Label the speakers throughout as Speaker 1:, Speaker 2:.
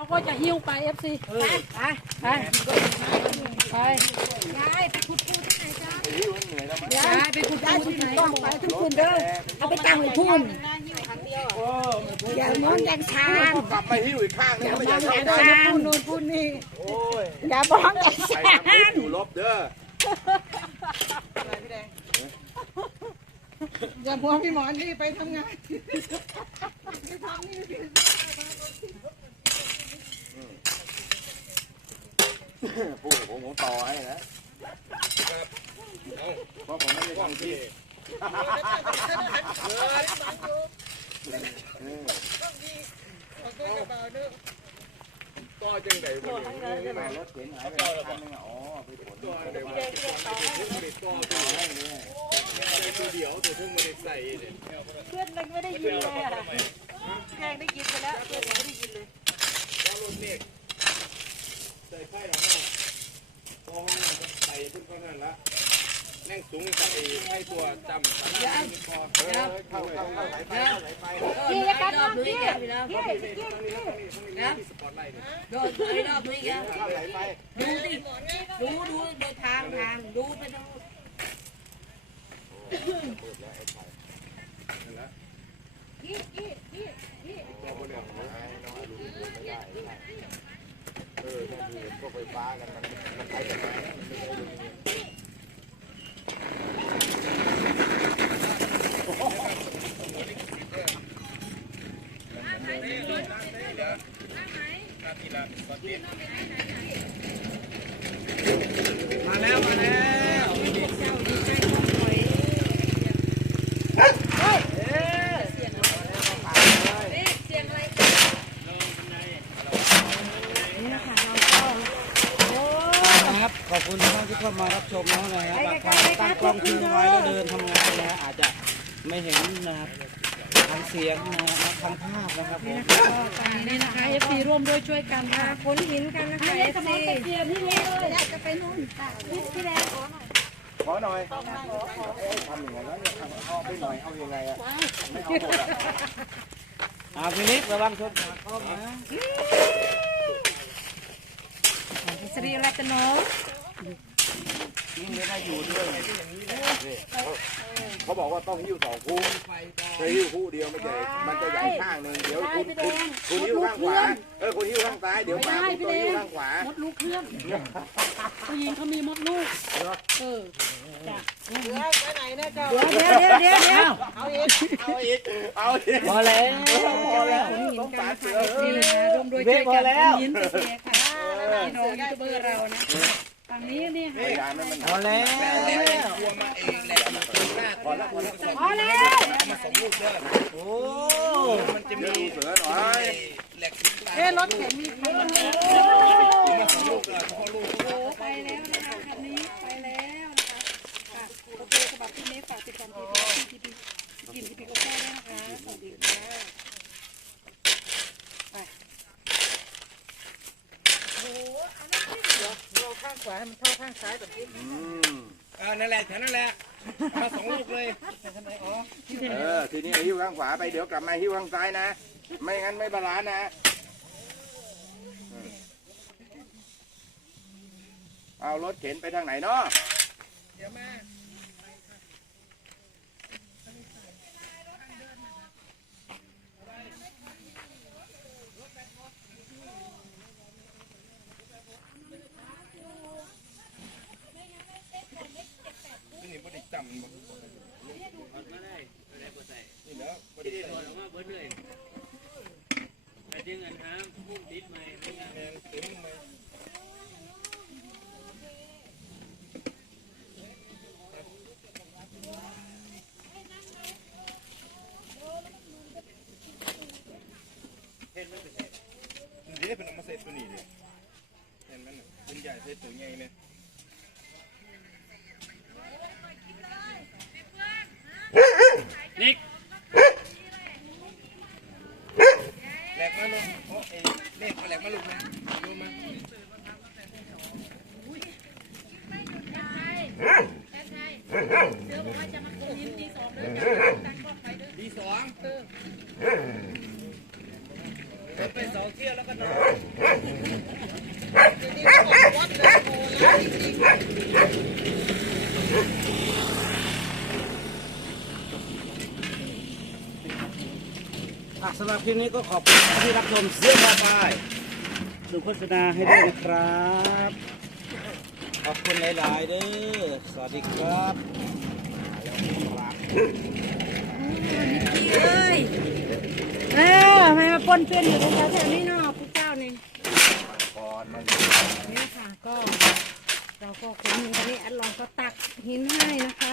Speaker 1: ก็จะหิ้วไปFCไปไปไปยายไปขุดปูที่ไหนจ๊ะยายไปขุดปูที่ไหนต้องไปทุกคนเด้อเอาไปตั้งไว้ทุ่นอย่างน้องอย่างชาง
Speaker 2: กลับมาหิ้วอีกข้างนึงไม่ใช่
Speaker 1: อย่างชางนู่นพูดนี่อย่าบ้องอย่างชาง
Speaker 2: อยู่ลบเด้อ
Speaker 1: อย่าพวงพี่หมอนนี่ไปทำงาน
Speaker 2: พูดผมต่อให้นะเพราะผมไม่ได้ทำที่ก็จังไดบ่เนี่ยรถเข็นหายไปคันนึงอ๋อไปขนตัวเดี๋ยวต่อให้เลยตัวเดียวตัวเพิ่งมาได้ใส่เนี่ย
Speaker 3: เพื่อนมันไม่ได้ยินเลยอ่ะแกงได้ยินไปแล้วเพื่อนไม่ได้ยินเลย
Speaker 2: แล้วรถเมฆใส่ไฟหรอเนาะพอห้องใส่ขึ้นข้างนั้นละแน่งสูงใส่ให้ตัวจำสาระนี่พอเข้าไหลไป
Speaker 3: พี่จะกันรอบนี้กันนะ
Speaker 2: ที่สปอร์ตไลท์
Speaker 3: โดนไปรอบนี้กันดูดิดูโดยทางดูไปตรง
Speaker 2: พวกไฟฟ้ากันมันใช้แบบนั้นมาแล้ว
Speaker 4: ขอบคุณทุกท่านที่เข้ามารับชมนะฮะบางครั้งตั้งกล้องทิ้งไว้แล้วเดินทำงานนะอาจจะไม่เห็นนะครับทางเสียงนะทางภาพนะครับผม
Speaker 1: ตอนนี้นะคะ FC ร่วมด้วยช่วยกันค่ะขนหินกันนะคะ FC เกียร์ที่นี่เลยจะไปนู่นพี่แดง
Speaker 2: ขอหน่อยทำอย่างนั้นแล้วเอาไปหน่อยเอายังไงอะไม่เอาหมดอะ
Speaker 4: พี่นิดระวังชนขาเข้านะ
Speaker 1: สรีรัตนง
Speaker 4: นี่ไม่ได้อยู่ด้วย
Speaker 2: เขาบอกว่าต้องหิ้ว2 คู่ถ้าหิ้วคู่เดียวมันจะใหญ่ข้างนึงเดี๋ยวคุณหิ้วข้างขวาคุณหิ้วข้างซ้ายเดี๋ยวมาคุณตัวหิ้วข้างขวาม
Speaker 1: ดลูกเคลื่อนผู้หญิงเขามีมดลูกจ้ะ
Speaker 3: ไปไหนนะจ๊ะ
Speaker 1: เดี๋ยว
Speaker 2: เอาอีก
Speaker 4: พอแล้ว
Speaker 1: ต้องการเสือนี่เลยนะร่วมด้วยช่วยกันหินเสียค่ะพี่น้องยูทูบเบอร์เรานะฝั่งนี้นี่ค่ะ
Speaker 4: พอแล้ว
Speaker 2: กลัวมาเองแหละพอแล้วมา2 ลูกเด้อ
Speaker 4: โอ้
Speaker 2: มันจะมีเสือหน่อยแหลก
Speaker 1: รถเข็นมีใครมา
Speaker 2: มา2 ลูกเลยพอลูก
Speaker 1: ไปแล้วนะคะคันนี้ไปแล้วนะคะโอเคฉบับที่นี้ฝากติดตามที่กินที่พี่ก็แก้ได้นะคะสวัสดีค่ะ
Speaker 3: เราข้างขวาให้มันเท่าข้างซ้ายแบบนี้
Speaker 2: นั่นแหละมา2 ลูกเลยทีนี้หิ้วข้างขวาไปเดี๋ยวกลับมาหิ้วข้างซ้ายนะไม่งั้นไม่บาลานซ์นะเอารถเข็นไปทางไหนเนาะ
Speaker 3: เดี๋ยวมา
Speaker 2: จำนี่แล้วไม่ได้ถอดออกมาเบิดเลยแต่จึงอันห้ามพุ่งดิดไหมไม่งานถึงไหมเห็นไหมเป็นเดี๋ยวเป็นออกมาเสร็จตัวนี้เลยเห็นไหมเป็นใหญ่เสร็จตัวใหญ่เลยนิกแหลกมาลูกเลขมาแหลกมาลูกนะดูมาเสือบอกว่าจะมาคืนยิ้มตี 2เลยตี 2ไป2 เที่ยวแล้วก็นอน
Speaker 4: สำหรับคลิปนี้ก็ขอบคุณที่รับชมเสียงต่อไปดูโฆษณาให้ด้วยนะครับ ขอบคุณหลายๆเด้อสวัสดีครับ
Speaker 1: เอ้ยทำไมมาปนเปื้อนอยู่ตรงแถวๆนี้เนาะพวกเจ้านี่เนี่ยค่ะก็เราก็ขนหินกันนี้อันลองก็ตักหินให้นะคะ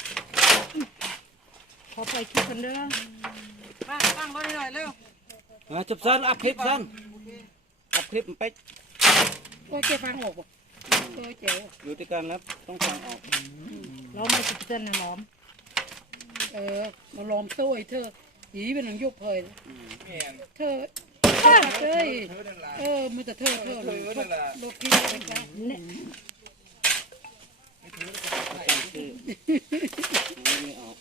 Speaker 1: ขอไปคิดกันเด้อตั้งก็ได้หน่อยเร็ว
Speaker 4: จบสั้นอัพคลิปสั้นอัพคลิปไป
Speaker 1: โอ้ยเจ๊ฟังออกบ่โอ้ยเจ๋ว
Speaker 4: อยู่ด้วยกันแล้วต้องฟังออก
Speaker 1: เราไม่ติดเส้นนะล้อมมาล้อมโซ่ไอ้เธอหีเป็นหนังยุบเลยเธอเอ้ยมือแต่เธอเลยโลกที่เป็นกันเนี่ย
Speaker 4: ชื่อไม่ออก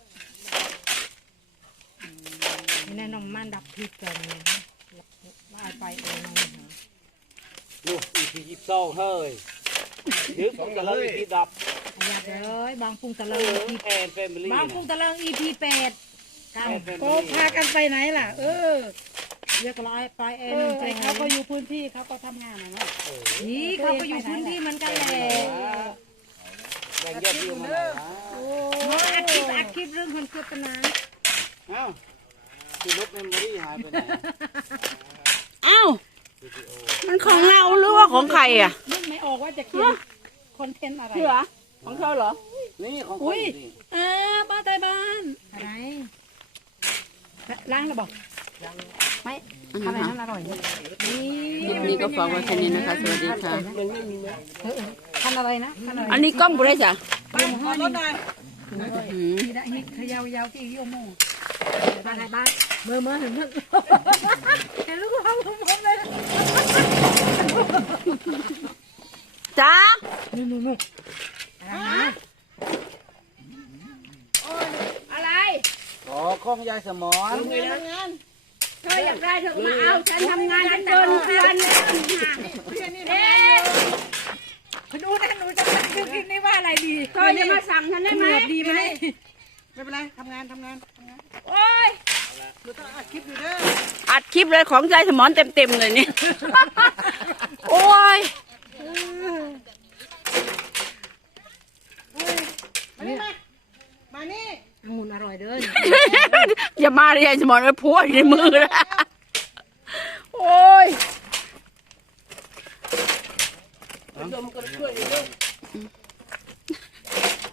Speaker 1: แน่นอนมันดับพิษกันเลยว่าไปเองนะ
Speaker 4: ดูอีพี22เฮ้ยยึดของกันแล้วอีพีดับ
Speaker 1: อยากเลยบางพุงตะเลิง
Speaker 4: แอนแฟมิลี่
Speaker 1: บางพุงตะเลิง EP 8กัน
Speaker 4: 8
Speaker 1: ก็พากันไปไหนล่ะเรียกเราไปเองเขาก็อยู่พื้นที่เขาก็ทำงานนะเนาะนี่เขาก็อยู่พื้นที่เหมือนกันแหละ
Speaker 4: แบ่งแยกวิวมาหน่อยนะ
Speaker 1: มาอัดคลิปเรื่องคนเกิดปัญหา
Speaker 4: เอ้าคือลบเมมโมรี่หายไปไหน
Speaker 3: อ้าวมันของเราหรือว่าของใครอ่ะ
Speaker 1: นึกไม่ออกว่าจะเขียนคอนเทนต์อะไร
Speaker 3: เชื่อของเธอเหรอ
Speaker 4: นี่ของค
Speaker 1: อุ้
Speaker 4: น
Speaker 1: ย
Speaker 4: นี่
Speaker 1: บ้านใต้บ้านอะไรล้างหรือเปล่าไม่อะไรนั่นอร่อยนี่
Speaker 3: คลิปนี้ก็ฝากไว้แค่นี้นะคะ สวัสดีค่ะ
Speaker 1: พันอะไรนะพันอะไร
Speaker 3: อันนี้กล้องบุได้จ้ะ
Speaker 1: บ้านขอรถหน่อยนี่ได้นี่ขยาวๆที่อีโอโม่บ้านไหนบ้านเมื่อเห็นมันเห็นลูกเขาผมเลย
Speaker 3: จ้า
Speaker 1: นู่นอะไร
Speaker 4: ขอข้องยายสมอน
Speaker 3: เธออยากได้เธอมาเอาฉันทำงานกันเกินเดือนแล้ว
Speaker 1: ดูนะหนูจะคือคลิปนี้ว่าอะไรดี
Speaker 3: เธอจะมาสั่งฉันได้ไหม
Speaker 1: ดีไหม
Speaker 5: ไม่เป็นไรทำงาน
Speaker 3: โอ้ย
Speaker 5: หนูต้องอัดคลิปอยู่เด้อ
Speaker 3: อัดคลิปเลยของใจสมอนเต็มๆเลยนี่ โอ้ย
Speaker 5: มานี่มานี่
Speaker 1: องุ่นอร่อยเด้อ
Speaker 3: อย่ามาเลยยายสมอนไอ้พัวอยู่ในมือนะโอ้ย